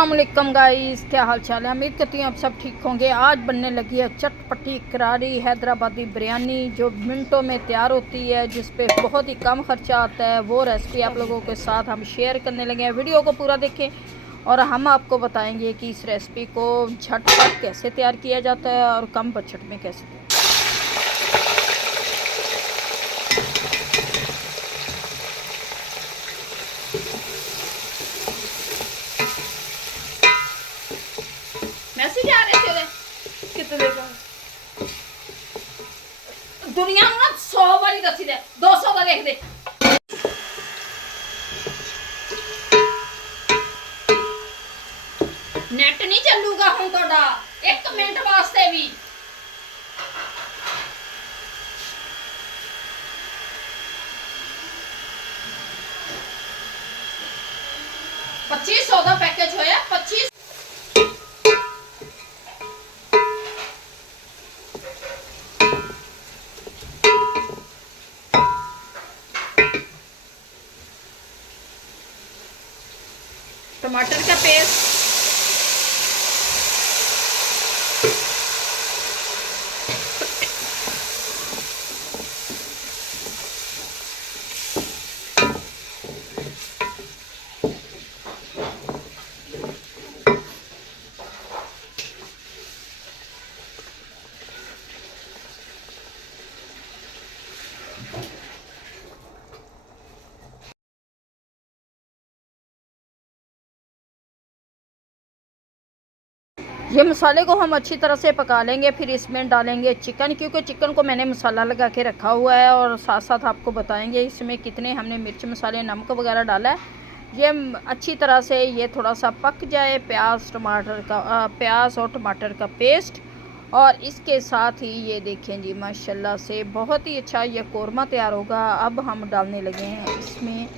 अस्सलाम वालेकुम गाइस, क्या हाल चाल है। उम्मीद करती हूँ आप सब ठीक होंगे। आज बनने लगी है चटपटी करारी हैदराबादी बिरयानी जो मिनटों में तैयार होती है, जिस पे बहुत ही कम खर्चा आता है। वो रेसिपी आप लोगों के साथ हम शेयर करने लगे हैं। वीडियो को पूरा देखें और हम आपको बताएंगे कि इस रेसिपी को झटपट कैसे तैयार किया जाता है और कम बजट में कैसे तैयार। मैसेज आ रहे थे कितने देखा दुनिया में 100 वाली दसी दे 200 का लिख दे। नेट नहीं चलूगा हूं तोड़ा 1 मिनट वास्ते भी। $2500 का पैकेज होया 25। टमाटर का पेस्ट, ये मसाले को हम अच्छी तरह से पका लेंगे। फिर इसमें डालेंगे चिकन, क्योंकि चिकन को मैंने मसाला लगा के रखा हुआ है। और साथ साथ आपको बताएंगे इसमें कितने हमने मिर्च मसाले नमक वगैरह डाला है। ये अच्छी तरह से ये थोड़ा सा पक जाए। प्याज और टमाटर का पेस्ट, और इसके साथ ही ये देखें जी माशाल्लाह से बहुत ही अच्छा ये कौरमा तैयार होगा। अब हम डालने लगे हैं इसमें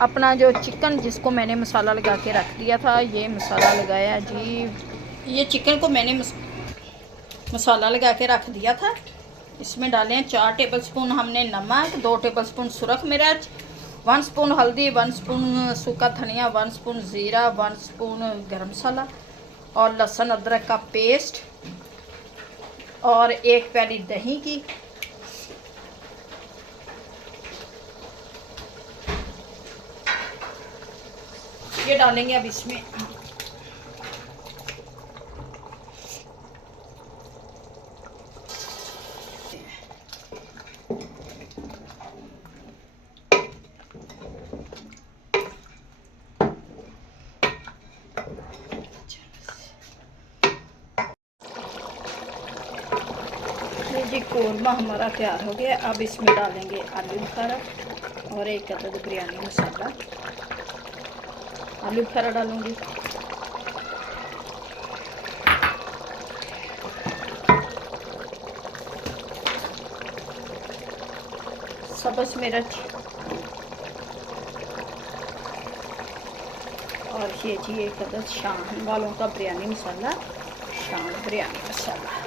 अपना जो चिकन जिसको मैंने मसाला लगा के रख दिया था। ये मसाला लगाया जी, ये चिकन को मैंने मसाला लगा के रख दिया था। इसमें डालें 4 टेबलस्पून हमने नमक, 2 टेबलस्पून सुरख मिर्च, 1 स्पून हल्दी, 1 स्पून सूखा धनिया, 1 स्पून ज़ीरा, 1 स्पून गरम मसाला और लहसुन अदरक का पेस्ट और 1 प्याली दही की। ये डालेंगे अब इसमें। जी कौरमा हमारा तैयार हो गया। अब इसमें डालेंगे आलू बुखारा और 1 अदद बिरयानी मसाला। आलू बुखारा डालूंगी, सब्ज़ मिर्च और ये जी 1 अदद शान वालों का बिरयानी मसाला, शान बिरयानी मसाला।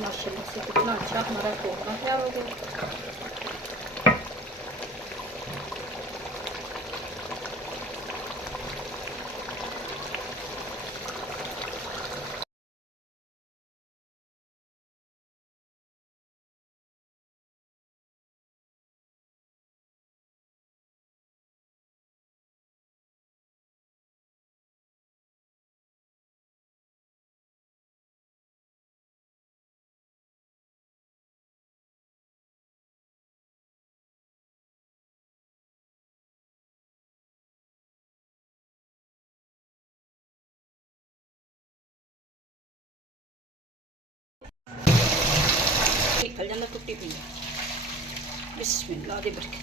माशाल्लाह से कितना अच्छा हमारा कौरमा तैयार हो गया। जाता टुट्टी पी बिस्मिल्लाह दी बरकत।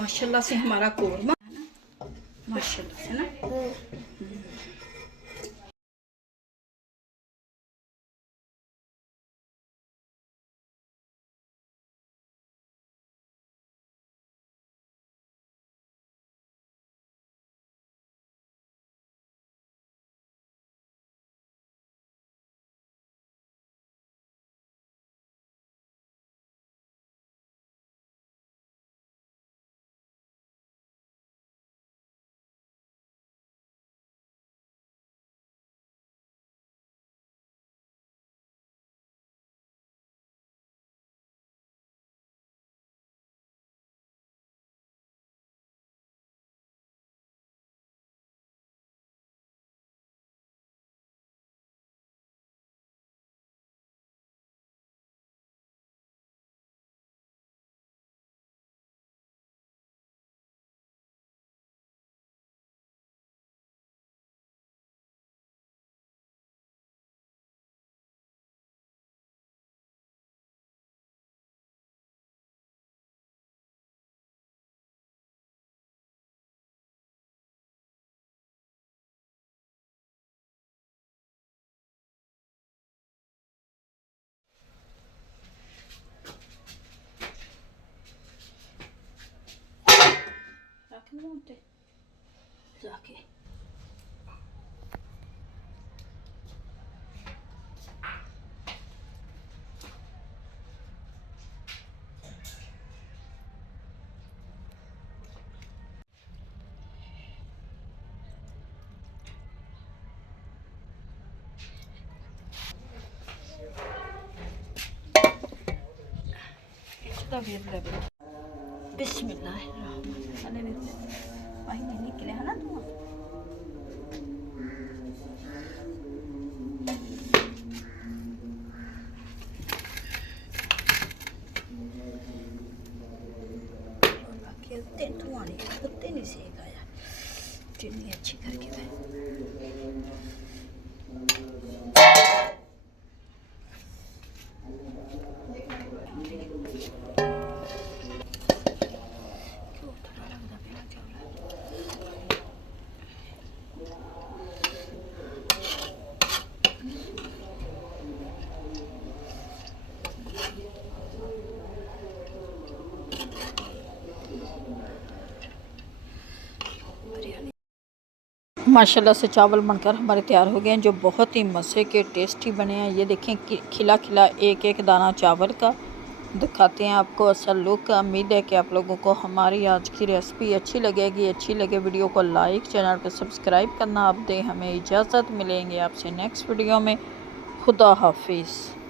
माशाल्लाह से हमारा कोरमा माशाल्लाह से ना। जाके बिस्मिल्लाह निकले है ना धुआं। धुआं नहीं कुत्ते नहीं सेक आया जितनी अच्छी करके मैं माशाल्लाह से चावल बनकर हमारे तैयार हो गए हैं, जो बहुत ही मज़े के टेस्टी बने हैं। ये देखें कि खिला खिला एक एक दाना चावल का दिखाते हैं आपको असल लुक। उम्मीद है कि आप लोगों को हमारी आज की रेसिपी अच्छी लगेगी। अच्छी लगे वीडियो को लाइक, चैनल पर सब्सक्राइब करना आप दें हमें इजाज़त। मिलेंगे आपसे नेक्स्ट वीडियो में। खुदा हाफिज़।